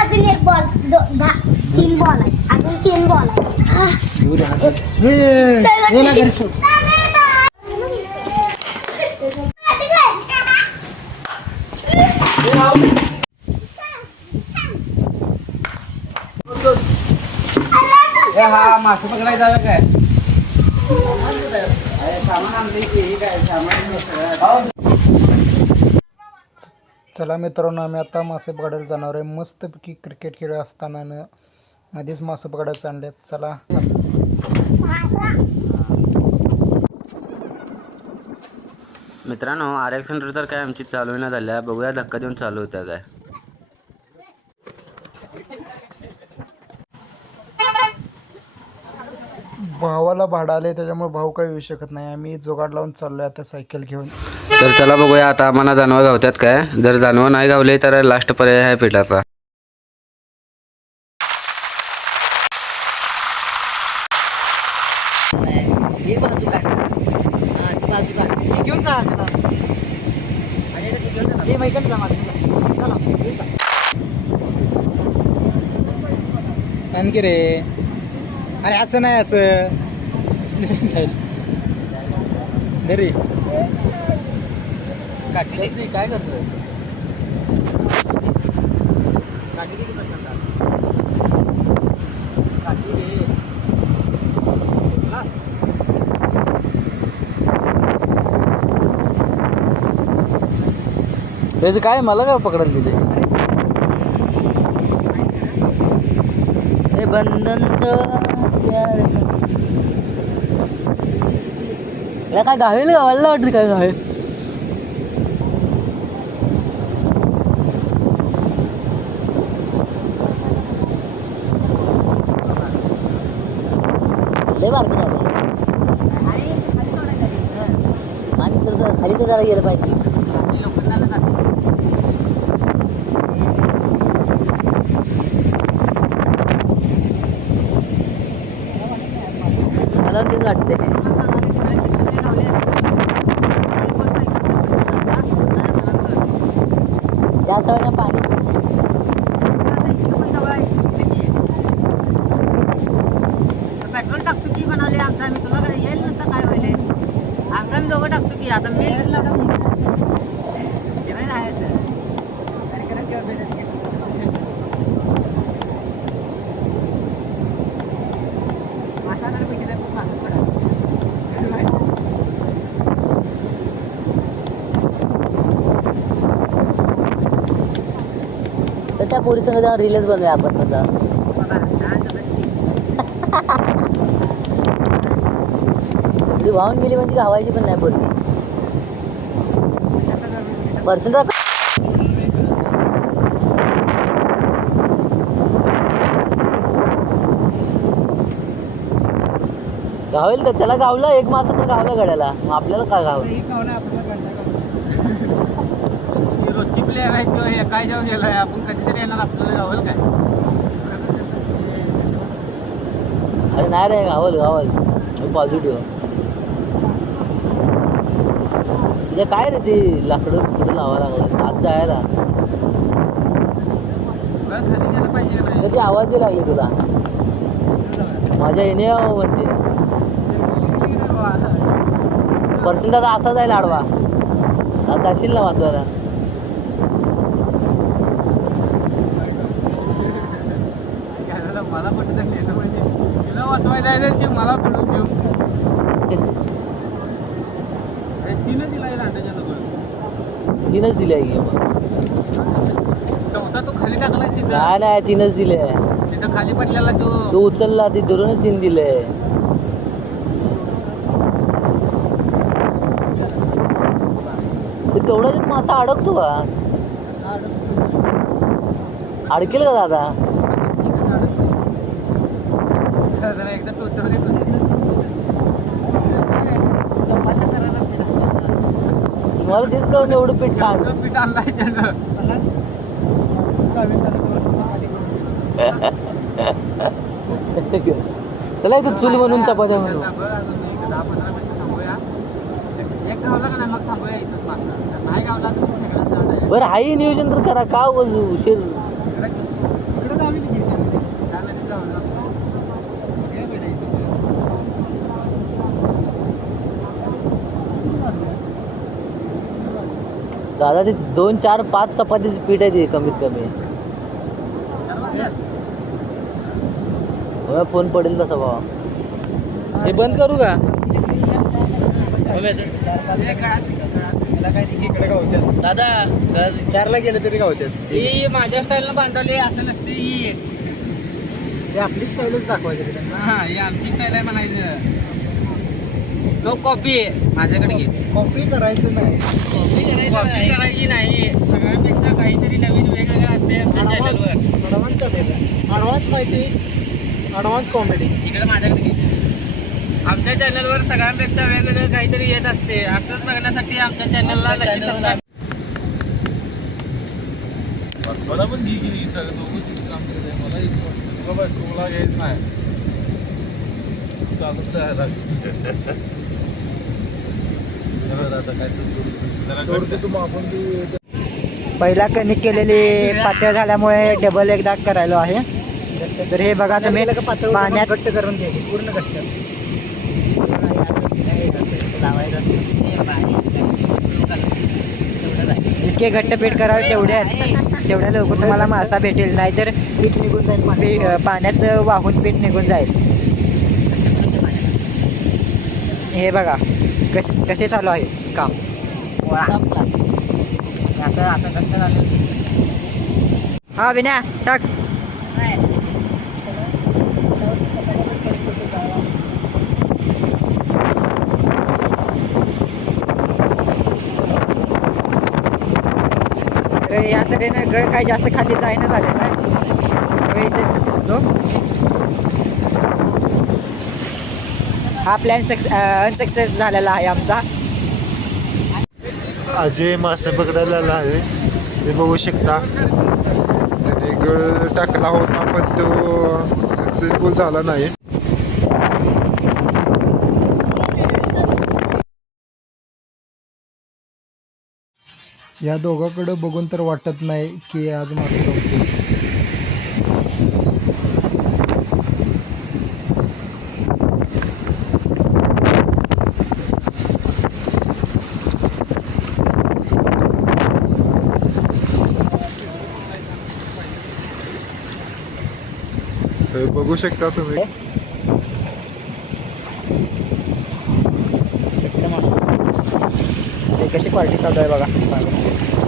अजून एक बॉल तीन बॉल आहे. अजून तीन बॉल आहे हा मासे पकडायला जाऊया काय? सामान हे काय सामान. चला मित्रांनो आम्ही आता मासे पकडायला जाणार आहे. मस्तपैकी क्रिकेट खेळ असताना न मध्येच मासे पकडायला आणलेत चला. मित्रांनो आर एक्स सेंटर तर काय आमची चालू नाही झाल्या बघूया धक्का देऊन चालू होत्या काय. भावाला भाडं आले त्याच्यामुळे भाऊ काही येऊ शकत नाही. आम्ही जोगाड लावून चाललोय आता सायकल घेऊन. तर चला बघूया आता आम्हाला जानवर गावतात काय. जर जानवर नाही गावले तर लास्ट पर्याय आहे पिठाचा. हे आणखी रे अरे असं नाही असं. दरी काय करतोय? त्याचं काय मला काय पकडत तिथे हे बंधन काय गावेल गावायला वाटतं काय गावे लय बारक झालं आणि तसं खाली तर जरा गेलं पाहिजे मला तेच वाटते त्याच वेळेला पाणी पेट्रोल टाकतो की म्हणाले आमचा मी तुला काय येईल नंतर काय होईल आमचा मी दोघं टाकतो की आता मी जेवण आहे सर. तर त्या पोरी संग जाऊन रीलच बनवूया आपण आता. ती वाहून गेली म्हणजे गावायची पण नाही पोरगी. पर्सन गावेल तर त्याला गावला एक मास तर गावला गड्याला. मग आपल्याला काय गावलं? ही रोजची प्लेअर आहे किंवा हे काय जेव्हा गेलाय? आपण कधीतरी येणार आपल्याला गावल काय? अरे नाही रे गावल गावल. पॉझिटिव्ह तुझ्या काय रे ती लाकडं कुठं लावा लागलं आज जायला. परत खाली गेलं पाहिजे का नाही? तर ती आवाज दे लागली तुला. माझ्या येणे म्हणते. पर्सन दादा असा जाईल आडवा. आता जाशील ना वाचवायला? काय झालं, मला म्हणजे वाचवायला ते मला पडून घेऊन अरे तिनं दिला आहे रांडाच्या जवळ. तीनच दिले आहे चौथा तो खाली टाकलाय तिथं. काय नाही तीनच दिले. तिथं खाली पडलेला तो. तू उचलला ती धरूनच तीन दिले. ते तेवढाच मासा अडकतो का? अडकेल का दादा? एकदा टोचर मला तेच करून एवढं पीठ का एवढं पीठ आणलाय चला इथं चूल बनवून चपात्या म्हणून बरं हाही नियोजन तर करा का उगाच उशीर इकडे जावी की त्याला तिथं जाऊ लागतो. हे बरं इथं. दादा ते दोन चार पाच चपातीची पीठ आहे ती कमीत कमी. फोन पडेल तसा भावा. हे बंद करू का? काय दादा चारला गेलं तरी गावतात ही माझ्या स्टाईलनं बांधवली असं नसते ही. आपली स्टाईलच दाखवायची हा ही आमची स्टाईल आहे म्हणायचं. नो कॉपी माझ्याकडे घे. कॉपी करायचं नाही. कॉपी करायची नाही. सगळ्यांपेक्षा काहीतरी नवीन वेगवेगळं असते आमच्या चॅनलवर ॲडव्हान्स ॲडव्हान्स माहिती ॲडव्हान्स कॉमेडी इकडे माझ्याकडे घे. आमच्या चॅनलवर सगळ्यांपेक्षा वेगवेगळं काहीतरी येत असते. असंच बघण्यासाठी आमच्या चॅनलला नक्की सबस्क्राईब मला पण घे गेली सगळं दोघं तिथे काम करत आहे. मला एक तुला बघ तुला घ्यायचं नाही. चालूच आहे आता काय तर तू आपण ती पहिला कणिक केलेली पातळ झाल्यामुळे डबल एकदा करायलो आहे. तर हे बघा तुम्ही पाण्यात घट्ट करून घे पूर्ण घट्ट. जितके घट्ट पीठ कराल तेवढ्या तेवढ्या लवकर तुम्हाला मासा भेटेल नाहीतर पीठ निघून जाईल पाण्यात वाहून पीठ निघून जाईल. हे बघा. कस कसे चालू आहे काम? हा विना टाक. तर या तऱ्हेनं गळ काही जास्त खाली जायना झाले ना. इथेच दिसतो. हा प्लॅन सक्स अनसक्सेस झालेला आहे आमचा. अजय मासे पकडायला आला आहे ते बघू शकता. त्याने गळ टाकला होता पण तो सक्सेसफुल झाला नाही. या दोघांकडे बघून तर वाटत नाही की आज मासे तर बघू शकता तुम्ही. ते कशी क्वालिटी चालू आहे बघा?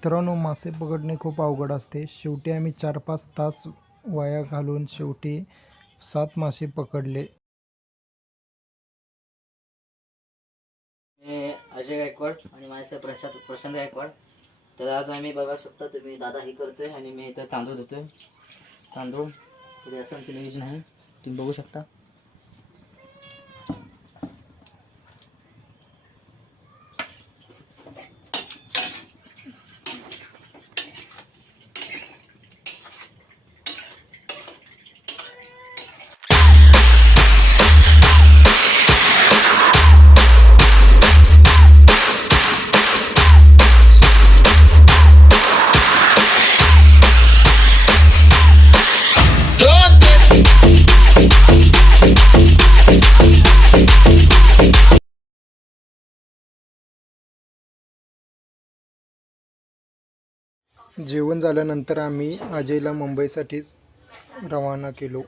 मित्रांनो मासे पकडणे खूप अवघड असते. शेवटी आम्ही चार पाच तास वाया घालून शेवटी सात मासे पकडले. मी अजय गायकवाड आणि माझ्या प्रशांत प्रशांत गायकवाड. तर आज आम्ही बघा शकता तुम्ही दादा हे करतोय आणि मी इथं तांदूळ देतोय. तांदूळ तर असं आमचं नियोजन आहे. तुम्ही बघू शकता. जेवण झाल्यानंतर आम्ही अजयला मुंबईसाठीच रवाना केलो.